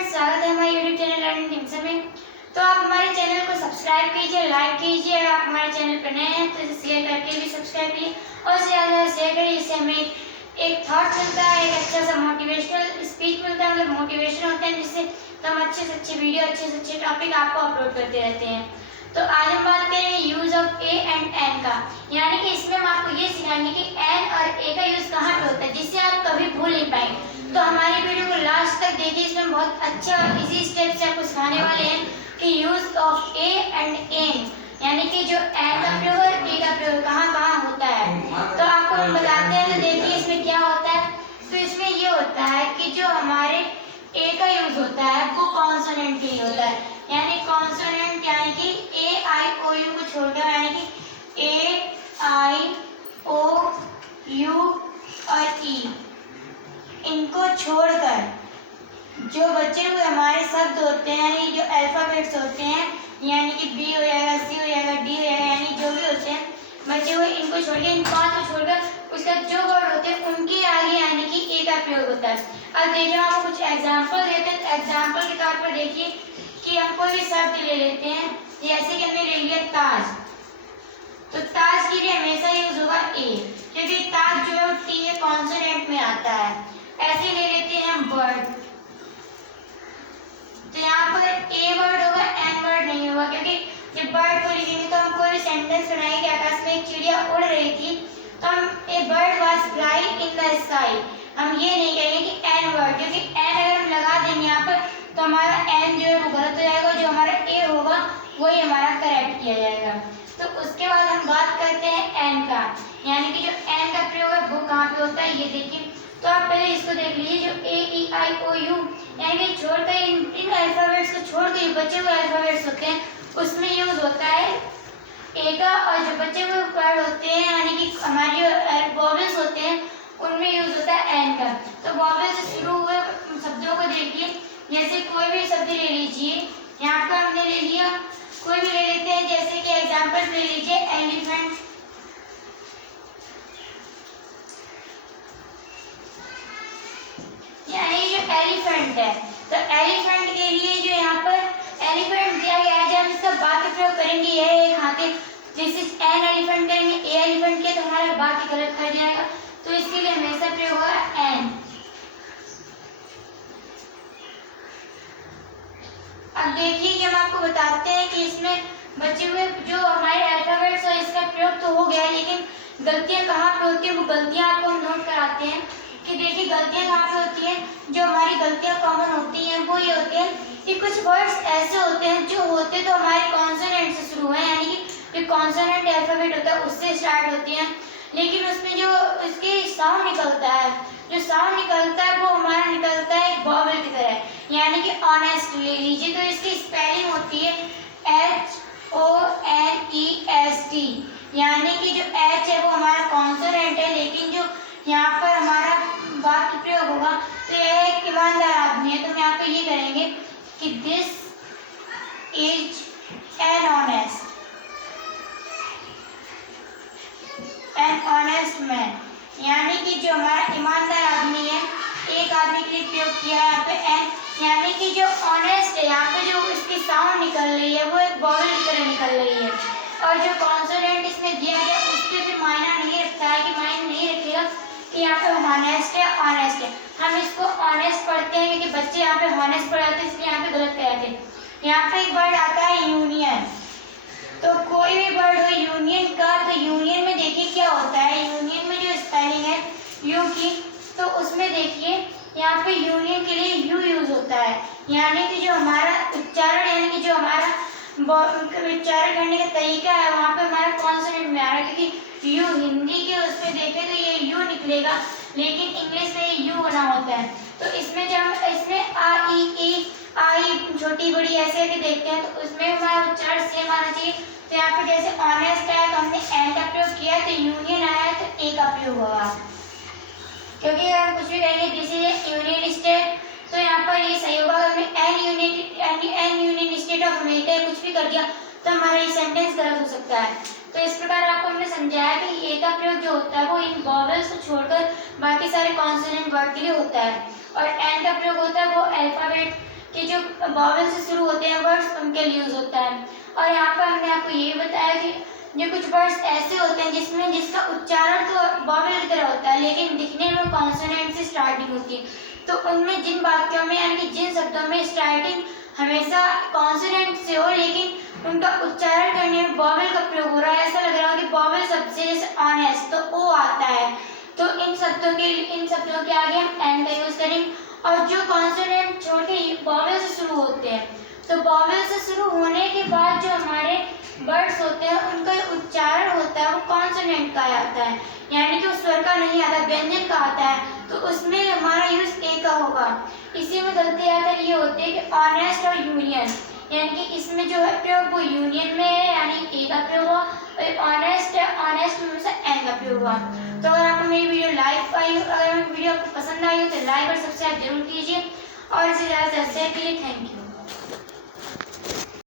Friends, स्वागत है हमारे यूट्यूब चैनल लर्निंग टिप्स में। तो आप हमारे चैनल को सब्सक्राइब कीजिए, लाइक कीजिए। अगर आप हमारे चैनल पर नए हैं तो इसे शेयर करके भी सब्सक्राइब कीजिए और ज़्यादा शेयर करिए। इससे हमें एक थॉट मिलता है, एक अच्छा सा मोटिवेशनल स्पीच मिलता है, मतलब मोटिवेशन होता है, जिससे हम अच्छे से अच्छे वीडियो, अच्छे से अच्छे टॉपिक आपको अपलोड करते रहते हैं। तो आज हम बात करेंगे use of a and an का, यानी कि इसमें हम आपको ये सिखाएंगे कि एन और ए का यूज कहाँ पे होता है, जिससे आप कभी भूल नहीं पाएंगे। तो हमारी वीडियो को लास्ट तक देखिए, इसमें बहुत अच्छा इजी स्टेप से आपको सिखाने वाले हैं कि use of a and an, यानी कि जो एन का प्रयोग और ए का प्रयोग कहाँ कहाँ होता है। तो आपको हम बताते हैं, तो देखिए इसमें क्या होता है। तो इसमें ये होता है कि जो हमारे ए का यूज होता है वो कॉन्सोनेंट के लिए होता है, यानी कॉन्सोनेंट यानी कि ए आई ओ यू को छोड़कर, यानी कि ए आई ओ यू और ई, इनको छोड़कर जो बच्चे हुए हमारे शब्द होते हैं, यानी जो अल्फाबेट्स होते हैं, यानी कि बी हो जाएगा, सी हो जाएगा, डी हो जाएगा, यानी जो भी होते हैं बचे हुए, इनको छोड़ के, इन पांच को छोड़कर उसका जो वर्ड होते हैं उनके आगे यानी कि ए का प्रयोग होता है। अब देखिए हम आपको कुछ एग्जाम्पल देते हैं। एग्जाम्पल के तौर पर देखिए कि हम कोई भी शब्द ले लेते हैं, जैसे कि हमने ले लिया ताज। तो ताज के लिए हमेशा यूज होगा ए, क्योंकि ताज जो है टी ए कॉन्सोनेंट में आता है। ऐसे ले लेते हैं हम बर्ड, तो यहाँ पर ए वर्ड होगा, एन वर्ड नहीं होगा, क्योंकि जब बर्ड को लिखेंगे तो हम कोई भी सेंटेंस बनाएंगे, आकाश में एक चिड़िया उड़ रही थी तो हम a bird was flying in the sky, हम ये नहीं कहेंगे कि एन वर्ड, क्योंकि एन अगर हम लगा देंगे यहाँ पर तो हमारा एन जो है वो गलत हो जाएगा, जो हमारा ए होगा वही हमारा करेक्ट किया जाएगा। तो उसके बाद हम बात करते हैं एन का, यानी कि जो एन का प्रयोग है वो कहाँ पे होता है, ये देखिए। तो आप पहले इसको देख लीजिए, जो ए ई आई ओ यू, यानी कि छोड़कर इन अल्फाबेट्स को छोड़कर जो बचे हुए अल्फाबेट्स होते हैं उसमें यूज होता है ए का, और जो बचे हुए वर्ड होते हैं यानी कि हमारी जो वॉवेल्स होते हैं उनमें यूज होता है एन का। तो वॉवेल से शुरू हुए शब्दों को देखिए, जैसे कोई भी शब्द ले लीजिए, यहाँ पर हमने ले लिया, कोई भी ले लेते हैं, जैसे कि एग्जाम्पल ले लीजिए एलिफेंट, यानी जो एलिफेंट है, तो एलिफेंट के लिए जो यहाँ पर एलिफेंट दिया गया है, जब हम इसका वाक्य प्रयोग करेंगे, यह एक हाथी, जैसे एन एलिफेंट करेंगे, ए एलिफेंट किया तो हमारा वाक्य गलत कर जाएगा, तो इसके लिए हमेशा प्रयोग होगा एन। अब देखिए कि हम आपको बताते हैं कि इसमें बचे हुए जो हमारे अल्फाबेट्स है इसका प्रयोग तो हो गया है, लेकिन गलतियां कहाँ पे होती है वो गलतियां आपको हम नोट कराते हैं कि देखिए गलतियां कहाँ पे होती हैं। जो हमारी गलतियां कॉमन होती हैं वो ये होती है कि कुछ वर्ड्स ऐसे होते हैं जो होते तो हमारे कॉन्सोनेंट से शुरू है, यानी कि जो कॉन्सोनेंट अल्फाबेट होता है उससे स्टार्ट होती हैं, लेकिन उसमें जो उसके साउंड निकलता है, जो साउंड निकलता है वो हमारा निकलता है एक वॉवेल की तरह, यानी कि ऑनेस्ट ले लीजिए। तो इसकी स्पेलिंग होती है HONEST, यानी कि जो H है वो हमारा कॉन्सोनेंट है, लेकिन जो यहाँ पर हमारा वाक्य प्रयोग होगा तो यह एक ईमानदार आदमी है, तो हम यहाँ पे ये करेंगे कि this is an honest man, यानी कि जो हमारा ईमानदार आदमी है, एक आदमी के लिए प्रयोग किया है यहाँ पे एन, यानी कि जो ऑनेस्ट है, यहाँ पे जो इसकी साउंड निकल रही है वो एक वॉवेल की तरह निकल रही है, और जो कॉन्सोनेंट इसमें दिया गया उसके भी मायना नहीं रखता है, कि मायने नहीं रखेगा कि यहाँ पे हॉनेस्ट है, ऑनेस्ट है। हम इसको ऑनेस्ट पढ़ते हैं क्योंकि बच्चे यहाँ पे हॉनेस्ट पढ़ाते हैं, इसलिए यहाँ पे गलत कराते हैं। यहाँ पे एक वर्ड आता है यूनियन, तो कोई भी वर्ड हो यूनियन का, तो यूनियन में देखिए क्या होता है, यूनियन में जो स्पेलिंग है यू की, तो उसमें देखिए यहाँ पे यूनियन के लिए यू यूज होता है, यानी कि जो हमारा उच्चारण, यानी कि जो हमारा उच्चारण करने का तरीका है वहाँ पे हमारा कॉन्सोनेंट में आ रहा है, क्योंकि यू हिंदी के उसमें देखें तो ये यू निकलेगा, लेकिन इंग्लिश में ये यू बना होता है। तो इसमें जब हम इसमें आ ई ई आई छोटी बड़ी ऐसे भी देखते हैं तो उसमें हमारा उच्चारण सेम आना चाहिए। तो यहाँ पे जैसे ऑनेस्ट है तो हमने एन का प्रयोग किया, तो यूनियन आया तो ए का प्रयोग होगा, क्योंकि अगर हम कुछ भी कहेंगे दिस इज यूनियन स्टेट तो यहाँ पर ये सही होगा। अगर हमने an union state of America कुछ भी कर दिया तो हमारा ये सेंटेंस गलत हो सकता है। तो इस प्रकार आपको हमने समझाया कि ए का प्रयोग जो होता है वो इन वॉवेल्स को छोड़कर बाकी सारे कॉन्सोनेंट वर्ड के लिए होता है, और एन का प्रयोग होता है वो अल्फाबेट कि जो वॉवेल से शुरू होते हैं वर्ड्स उनके लिए यूज होता है। और यहाँ पर हमने आपको ये बताया कि ये कुछ वर्ड्स ऐसे होते हैं जिसका उच्चारण तो वॉवेल की तरह होता है लेकिन दिखने में कॉन्सोनेंट से स्टार्टिंग होती है। तो उनमें जिन वाक्यों में यानी कि जिन शब्दों में स्टार्टिंग हमेशा कॉन्सोनेंट से हो लेकिन उनका उच्चारण करने में वॉवेल का प्रयोग हो रहा है, ऐसा लग रहा है कि वॉवेल शब्द से जैसे ऑनेस्ट तो ओ आता है, तो इन शब्दों के आगे हम एन का यूज करेंगे। और जो कॉन्सोनेंट छोटे वॉवेल से शुरू होते हैं, तो वॉवेल से शुरू होने के बाद जो हमारे वर्ड्स होते हैं उनका उच्चारण होता है वो कॉन्सोनेंट का आता है, यानी कि उस स्वर का नहीं आता, व्यंजन का आता है, तो उसमें हमारा यूज ए का होगा। इसी में गलती आता ये होती है कि ऑनेस्ट और यूनियन, यानी कि इसमें जो है प्रयोग वो यूनियन में है यानी ए का प्रयोग हुआ, और ऑनेस्ट है ऑनेस्ट में से एन का प्रयोग हुआ। तो अगर आपको मेरी वीडियो अगर मेरी वीडियो आपको पसंद आई हो तो लाइक और सब्सक्राइब जरूर कीजिए और इसे ज़्यादा से ज़्यादा शेयर कीजिए। Thank you.